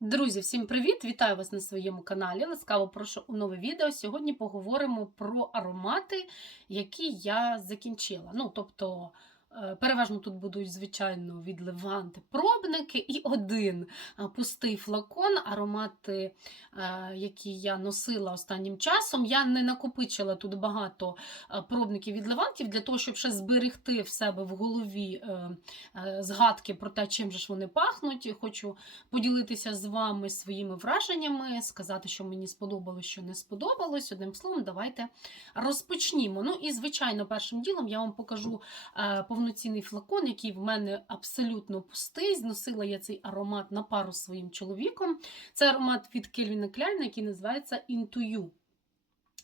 Друзі, всім привіт! Вітаю вас на своєму каналі. Ласкаво прошу у нове відео. Сьогодні поговоримо про аромати, які я закінчила. Ну, тобто, переважно тут будуть, звичайно, від Леванти пробники і один е, пустий флакон, аромати, е, які я носила останнім часом. Я не накопичила тут багато е, пробників від Левантів для того, щоб ще зберегти в себе в голові е, е, згадки про те, чим же ж вони пахнуть. Хочу поділитися з вами своїми враженнями, сказати, що мені сподобалось, що не сподобалось. Одним словом, давайте розпочнімо. Ну і, звичайно, першим ділом я вам покажу е, повноцінний флакон, який в мене абсолютно пустий. Зносила я цей аромат на пару своїм чоловіком. Це аромат від Кельвіна Кляйна, який називається Into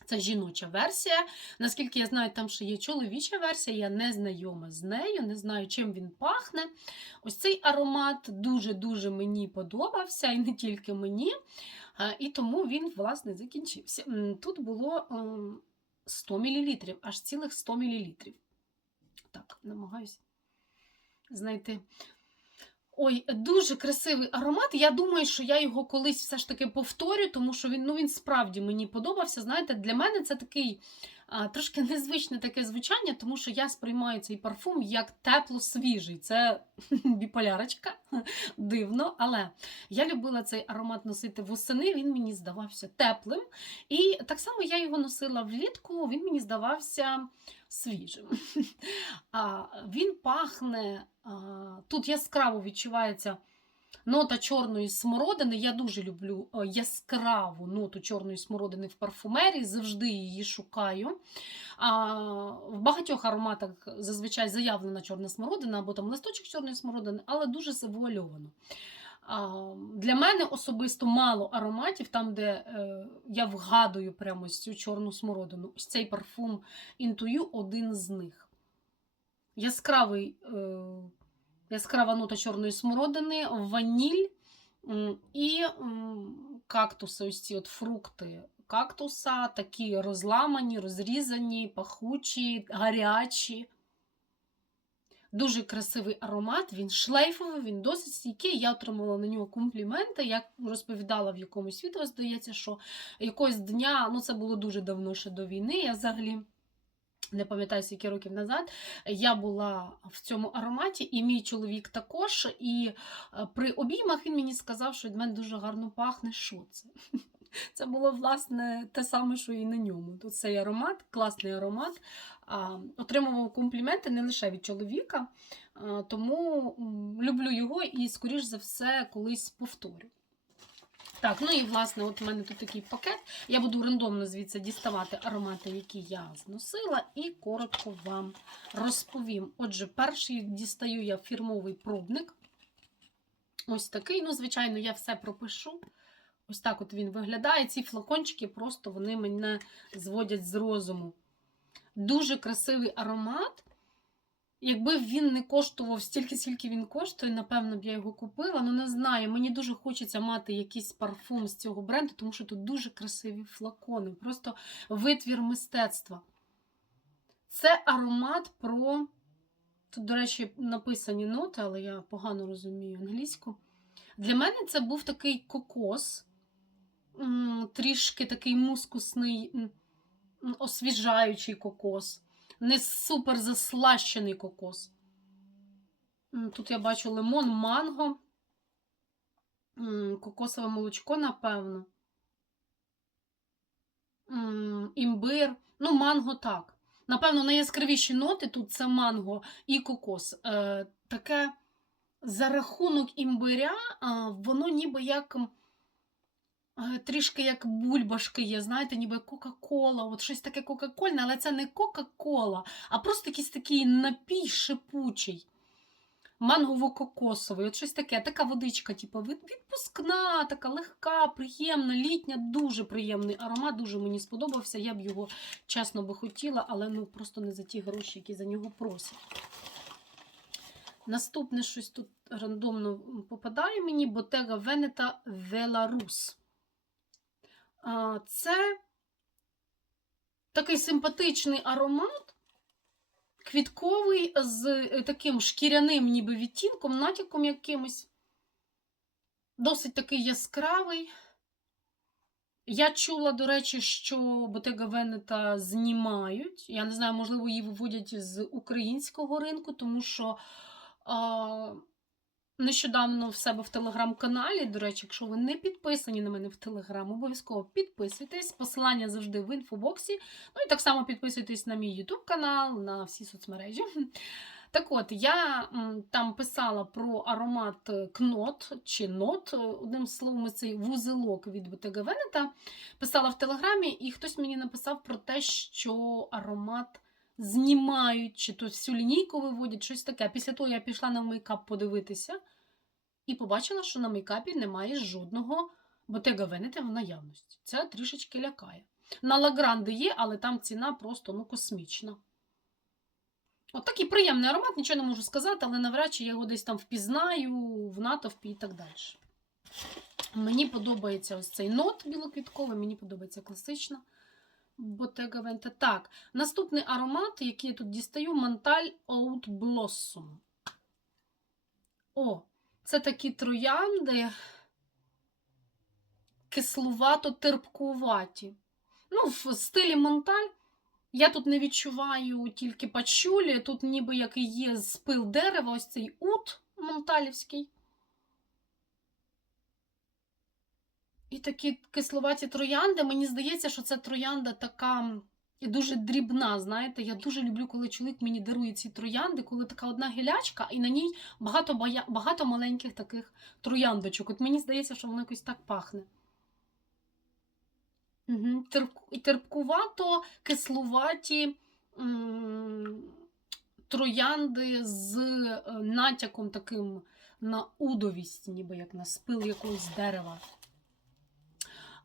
Це жіноча версія. Наскільки я знаю, там ще є чоловіча версія, я не знайома з нею, не знаю, чим він пахне. Ось цей аромат дуже-дуже мені подобався, і не тільки мені. І тому він, власне, закінчився. Тут було ем, 100 мл, аж цілих 100 мл. Так, намагаюсь знайти. Ой, дуже красивий аромат. Я думаю, що я його колись все ж таки повторю, тому що він, ну, він справді мені подобався. Знаєте, для мене це такий трошки незвичне таке звучання, тому що я сприймаю цей парфум як тепло-свіжий. Це біполярочка, дивно. Але я любила цей аромат носити восени, він мені здавався теплим. І так само я його носила влітку, він мені здавався свіжим. Він пахне. Тут яскраво відчувається нота чорної смородини. Я дуже люблю е, яскраву ноту чорної смородини в парфумерії, завжди її шукаю. А, В багатьох ароматах зазвичай заявлена чорна смородина або там листочок чорної смородини, але дуже завуальовано. Для мене особисто мало ароматів, там, де е, я вгадую прямо цю чорну смородину. Ось цей парфум інтую один з них. Яскравий, е, яскрава нота чорної смородини, ваніль і кактуси, ось ці от фрукти кактуса, такі розламані, розрізані, пахучі, гарячі. Дуже красивий аромат, він шлейфовий, він досить стійкий. Я отримала на нього компліменти. Я розповідала в якомусь відео, здається, що якогось дня, ну це було дуже давно ще до війни. Я взагалі не пам'ятаю, скільки років назад, я була в цьому ароматі, і мій чоловік також. І е, при обіймах він мені сказав, що від мене дуже гарно пахне. Що це? Це було, власне, те саме, що і на ньому. Тут цей аромат, класний аромат. Отримував компліменти не лише від чоловіка, тому люблю його і, скоріш за все, колись повторю. Так, ну і власне, от у мене тут такий пакет. Я буду рандомно звідси діставати аромати, які я зносила, і коротко вам розповім. Отже, перший дістаю я фірмовий пробник. Ось такий. Ну, звичайно, я все пропишу. Ось так от він виглядає. Ці флакончики просто вони мене зводять з розуму. Дуже красивий аромат. Якби він не коштував стільки, скільки він коштує, напевно б я його купила. Ну, не знаю. Мені дуже хочеться мати якийсь парфум з цього бренду, тому що тут дуже красиві флакони. Просто витвір мистецтва. Це аромат про. Тут, до речі, написані ноти, але я погано розумію англійську. Для мене це був такий кокос, трішки такий мускусний, освіжаючий кокос не супер заслащений кокос. Тут я бачу лимон, манго, кокосове молочко, напевно. Імбир. Ну, манго так. Напевно, найяскравіші ноти тут це манго і кокос. Е, Таке за рахунок імбиря, воно ніби як. Е, Трішки як бульбашки є, знаєте, ніби Кока-Кола, от щось таке Кока-Кольне, але це не Кока-Кола, а просто якийсь такий напій шипучий, мангово-кокосовий, от щось таке, така водичка, типу, відпускна, така легка, приємна, літня, дуже приємний аромат, дуже мені сподобався. Я б його чесно би хотіла, але ну просто не за ті гроші, які за нього просять. Наступне щось тут рандомно попадає мені Bottega Veneta Velarus. Це такий симпатичний аромат, квітковий з е, таким шкіряним ніби відтінком, натяком якимось. досить такий яскравий. Я чула, до речі, що Bottega Veneta знімають. Я не знаю, можливо, її виводять з українського ринку, тому що а, нещодавно в себе в телеграм-каналі, до речі, якщо ви не підписані на мене в телеграм, обов'язково підписуйтесь. Посилання завжди в інфобоксі. Ну і так само підписуйтесь на мій ютуб канал, на всі соцмережі. Так от, я там писала про аромат кнот чи нот, одним словом, цей вузелок від Bottega Veneta. Писала в телеграмі, і хтось мені написав про те, що аромат знімають, чи то всю лінійку виводять, щось таке. Після того я пішла на мейкап подивитися і побачила, що на мейкапі немає жодного Bottega Veneta в наявності. Це трішечки лякає. На Лагранди є, але там ціна просто ну, космічна. От такий приємний аромат, нічого не можу сказати, але навряд чи я його десь там впізнаю в натовпі і так далі. Мені подобається ось цей нот білоквітковий, мені подобається класична Bottega. Так, наступний аромат, який я тут дістаю, Монталь Oud Blossom. О, це такі троянди кислувато-терпкуваті. Ну, в стилі Монталь. Я тут не відчуваю тільки пачулі, тут ніби як і є спил дерева, ось цей ут монталівський. І такі кисловаті троянди. Мені здається, що це троянда така дуже дрібна. Знаєте, я дуже люблю, коли чоловік мені дарує ці троянди, коли така одна гілячка, і на ній багато, багато маленьких таких трояндочок. От мені здається, що воно якось так пахне. Терпкувато, кислуваті троянди з е, натяком таким на удовість, ніби як на спил якогось дерева.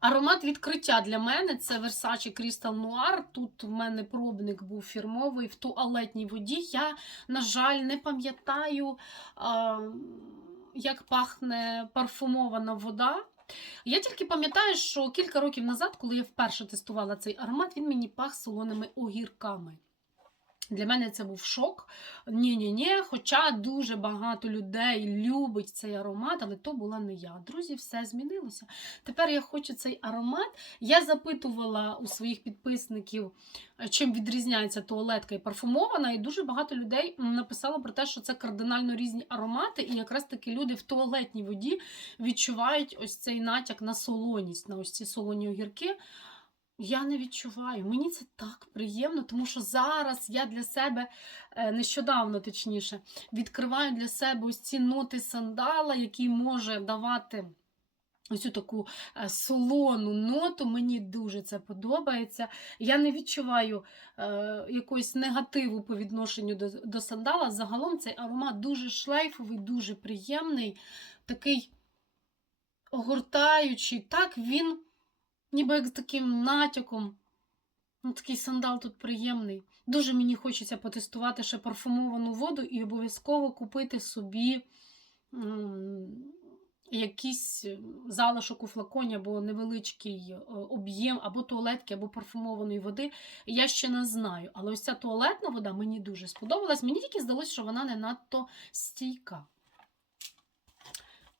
Аромат відкриття для мене це Versace Crystal Noir. Тут в мене пробник був фірмовий в туалетній воді. Я, на жаль, не пам'ятаю, як пахне парфумована вода. Я тільки пам'ятаю, що кілька років назад, коли я вперше тестувала цей аромат, він мені пах солоними огірками. Для мене це був шок. Ні-ні-ні, хоча дуже багато людей любить цей аромат, але то була не я. Друзі, все змінилося. Тепер я хочу цей аромат. Я запитувала у своїх підписників, е, чим відрізняється туалетка і парфумована, і дуже багато людей написало про те, що це кардинально різні аромати, і якраз таки люди в туалетній воді відчувають ось цей натяк на солоність, на ось ці солоні огірки. Я не відчуваю. Мені це так приємно, тому що зараз я для себе, е, нещодавно точніше, відкриваю для себе ось ці ноти сандала, який може давати ось таку е, солону ноту. Мені дуже це подобається. Я не відчуваю е, якогось негативу по відношенню до, до сандала. Загалом цей аромат дуже шлейфовий, дуже приємний, такий огортаючий. Так він ніби як з таким натяком. Ну, Такий сандал тут приємний. Дуже мені хочеться потестувати ще парфумовану воду і обов'язково купити собі якийсь залишок у флаконі або невеличкий е, об'єм, або туалетки, або парфумованої води. Я ще не знаю. Але ось ця туалетна вода мені дуже сподобалась. Мені тільки здалося, що вона не надто стійка.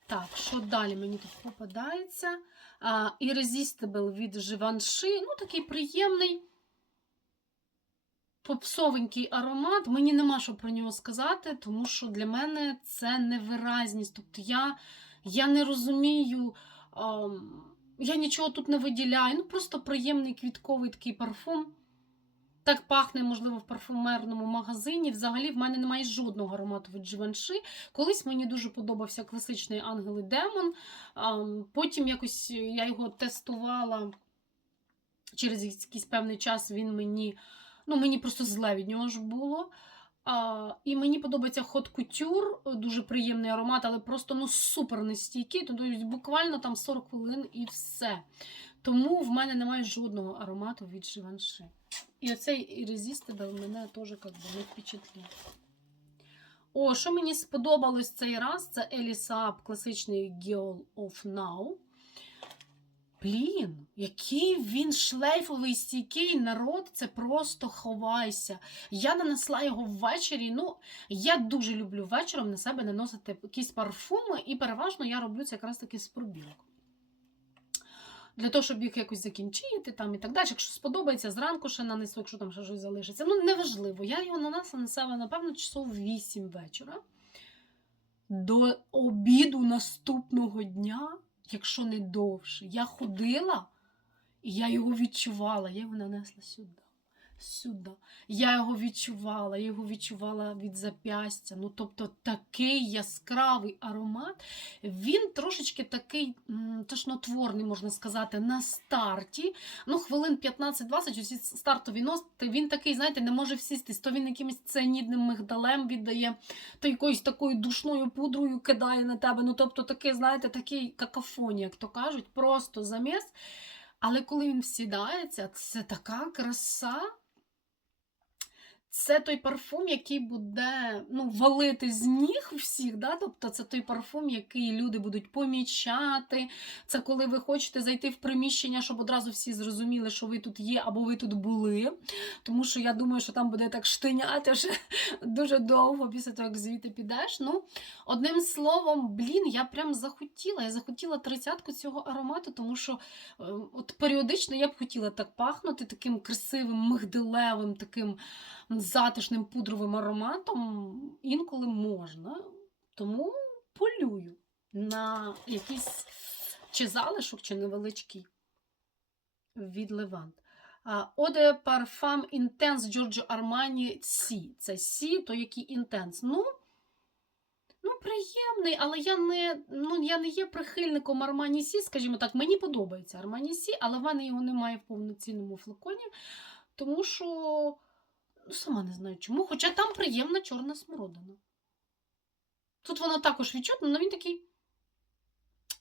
Так, що далі мені тут попадається? Irresistible від Givenchy. Ну, такий приємний, попсовенький аромат. Мені нема що про нього сказати, тому що для мене це невиразність. Тобто я, я не розумію, я нічого тут не виділяю. Ну, просто приємний квітковий такий парфум. Так пахне, можливо, в парфумерному магазині. Взагалі, в мене немає жодного аромату від Givenchy. Колись мені дуже подобався класичний ангел і демон. Потім якось я його тестувала через якийсь певний час. Він мені, ну, мені просто зле від нього ж було. А, І мені подобається Hot Couture, дуже приємний аромат, але просто ну, супер нестійкий. Тобто буквально там 40 хвилин і все. Тому в мене немає жодного аромату від Givenchy. І оцей Irresistible мене теж як би, не впечатлив. О, що мені сподобалось цей раз, це Еліса класичний Girl of Now. Блін, який він шлейфовий, стійкий народ, це просто ховайся. Я нанесла його ввечері. Ну, я дуже люблю вечором на себе наносити якісь парфуми, і переважно я роблю це якраз таки з пробілок. Для того, щоб їх якось закінчити там і так далі. Якщо сподобається, зранку ще нанесу, якщо там ще щось залишиться. Ну, неважливо. Я його нанесла на напевно, часов 8 вечора. До обіду наступного дня, якщо не довше, я ходила і я його відчувала. Я його нанесла сюди. Сюди. Я його відчувала, я його відчувала від запястя. Ну, тобто такий яскравий аромат. Він трошечки такий тошнотворний, можна сказати, на старті. Ну, хвилин 15-20, усі стартові ноти, він такий, знаєте, не може всістись. То він якимось цианідним мигдалем віддає, то якоюсь такою душною пудрою кидає на тебе. Ну, тобто, такий, знаєте, такий какафонія, як то кажуть, просто заміс. Але коли він всідається, це така краса. Це той парфум, який буде ну, валити з ніг всіх. Да? Тобто це той парфум, який люди будуть помічати. Це коли ви хочете зайти в приміщення, щоб одразу всі зрозуміли, що ви тут є або ви тут були. Тому що я думаю, що там буде так штиняти ще дуже довго після того, як звідти підеш. Ну, Одним словом, блін, я прям захотіла. Я захотіла тридцятку цього аромату, тому що е, от періодично я б хотіла так пахнути таким красивим, мигдалевим, таким затишним пудровим ароматом. Інколи можна. Тому полюю на якийсь чи залишок, чи невеличкий від Левант. Оде Парфам Intense Giorgio Armani Сі. Це Сі, то який інтенс. Ну, Ну, приємний, але я не ну, я не є прихильником Армані Сі, скажімо так, мені подобається Армані Сі, але в мене його немає в повноцінному флаконі, тому що ну, сама не знаю чому, хоча там приємна чорна смородина. Тут вона також відчутна, але він такий.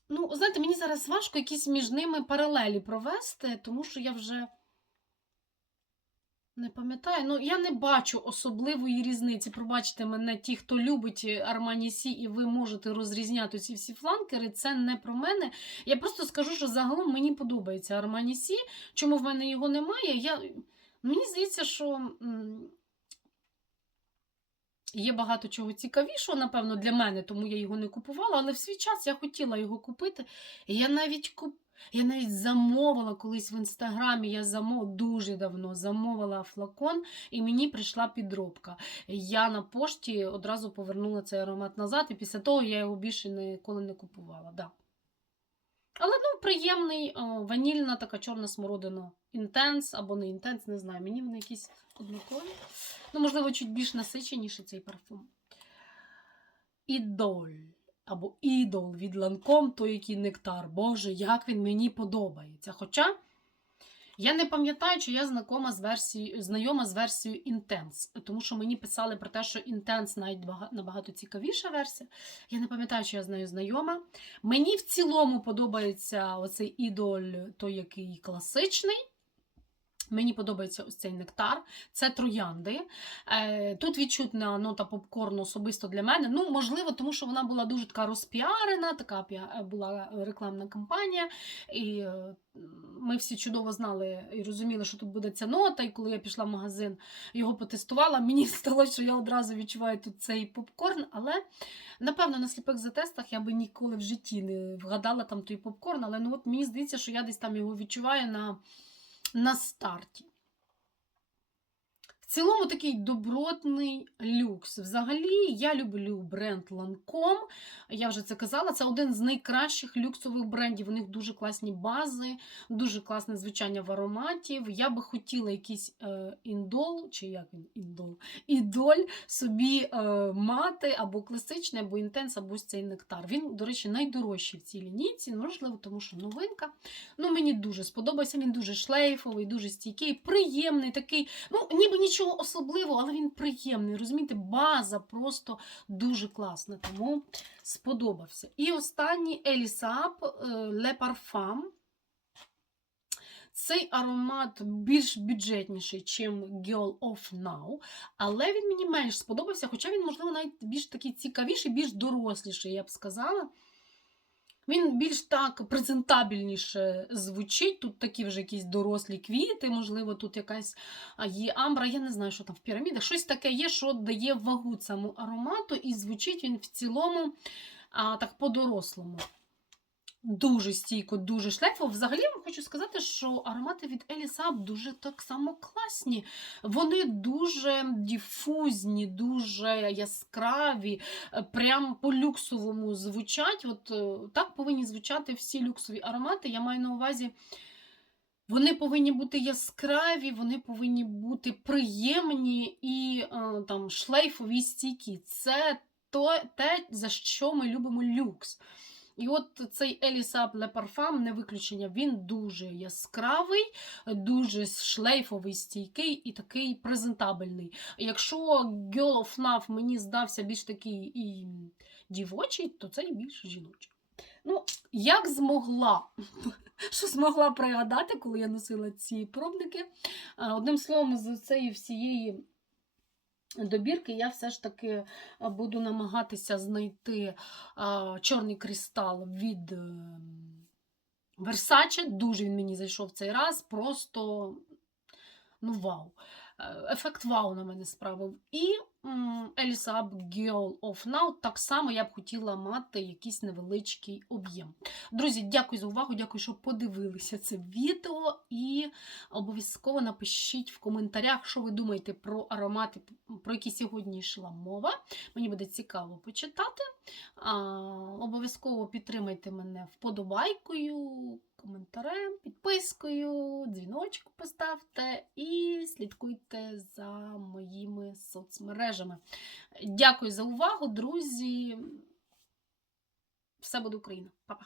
Ну, знаєте, мені зараз важко якісь між ними паралелі провести, тому що я вже. Не пам'ятаю, ну я не бачу особливої різниці. Пробачте мене, ті, хто любить Армані Сі, і ви можете розрізняти ці всі фланкери, це не про мене. Я просто скажу, що загалом мені подобається Армані Сі. Чому в мене його немає? Я... Мені здається, що є багато чого цікавішого, напевно, для мене, тому я його не купувала, але в свій час я хотіла його купити. Я навіть купила. Я навіть замовила колись в інстаграмі, я замов... дуже давно замовила флакон, і мені прийшла підробка. Я на пошті одразу повернула цей аромат назад, і після того я його більше ніколи не купувала. Да. Але ну, приємний, ванільна така чорна смородина. Інтенс або не інтенс, не знаю. Мені вони якісь однакові. Ну, можливо, чуть більш насиченіший цей парфум. Ідоль або ідол від ланком, той який нектар. Боже, як він мені подобається. Хоча я не пам'ятаю, чи я знакома з версією, знайома з версією Intense, тому що мені писали про те, що Intense навіть набагато цікавіша версія. Я не пам'ятаю, чи я з нею знайома. Мені в цілому подобається оцей ідоль, той який класичний. Мені подобається ось цей нектар, це троянди. Е, тут відчутна нота попкорну особисто для мене. Ну, можливо, тому що вона була дуже така розпіарена, така е, була рекламна кампанія. І е, ми всі чудово знали і розуміли, що тут буде ця нота. І коли я пішла в магазин, його потестувала, мені сталося, що я одразу відчуваю тут цей попкорн. Але, напевно, на сліпих затестах я би ніколи в житті не вгадала там той попкорн. Але ну, от мені здається, що я десь там його відчуваю на на старті. В цілому такий добротний люкс. Взагалі, я люблю бренд Lancome. Я вже це казала, це один з найкращих люксових брендів. У них дуже класні бази, дуже класне звучання в ароматів. Я би хотіла якийсь е, індол, чи як він індол, ідоль собі е, мати або класичний, або інтенс, або ось цей нектар. Він, до речі, найдорожчий в цій лінійці, можливо, тому що новинка. Ну, Мені дуже сподобається, він дуже шлейфовий, дуже стійкий, приємний, такий, ну, ніби нічого нічого особливого, але він приємний. Розумієте, база просто дуже класна, тому сподобався. І останній Елісап Le Parfum. Цей аромат більш бюджетніший, ніж Girl of Now, але він мені менш сподобався, хоча він, можливо, навіть більш такий цікавіший, більш доросліший, я б сказала. Він більш так презентабельніше звучить. Тут такі вже якісь дорослі квіти, можливо, тут якась є амбра. Я не знаю, що там в пірамідах. Щось таке є, що дає вагу цьому аромату, і звучить він в цілому а, так по-дорослому. Дуже стійко, дуже шлейфово. Взагалі вам хочу сказати, що аромати від Елісаб дуже так само класні. Вони дуже діфузні, дуже яскраві, е, прям по-люксовому звучать. От е, так повинні звучати всі люксові аромати. Я маю на увазі. Вони повинні бути яскраві, вони повинні бути приємні і е, там шлейфові стійкі. Це то, те, за що ми любимо люкс. І от цей Елісап Le Parfum не виключення. Він дуже яскравий, дуже шлейфовий, стійкий і такий презентабельний. Якщо Girl of Nav мені здався більш такий і дівочий, то цей більш жіночий. Ну, як змогла, що змогла пригадати, коли я носила ці пробники. Одним словом, з цієї всієї добірки я все ж таки буду намагатися знайти а, чорний кристал від ем, Versace. Дуже він мені зайшов цей раз. Просто ну вау. Е, Ефект вау на мене справив. І м, Girl of Now так само я б хотіла мати якийсь невеличкий об'єм. Друзі, дякую за увагу, дякую, що подивилися це відео. І обов'язково напишіть в коментарях, що ви думаєте про аромати, про які сьогодні йшла мова. Мені буде цікаво почитати. Обов'язково підтримайте мене вподобайкою, коментарем, підпискою, дзвіночок поставте і слідкуйте за моїми соцмережами. Дякую за увагу, друзі. Все буде Україна. Па-па.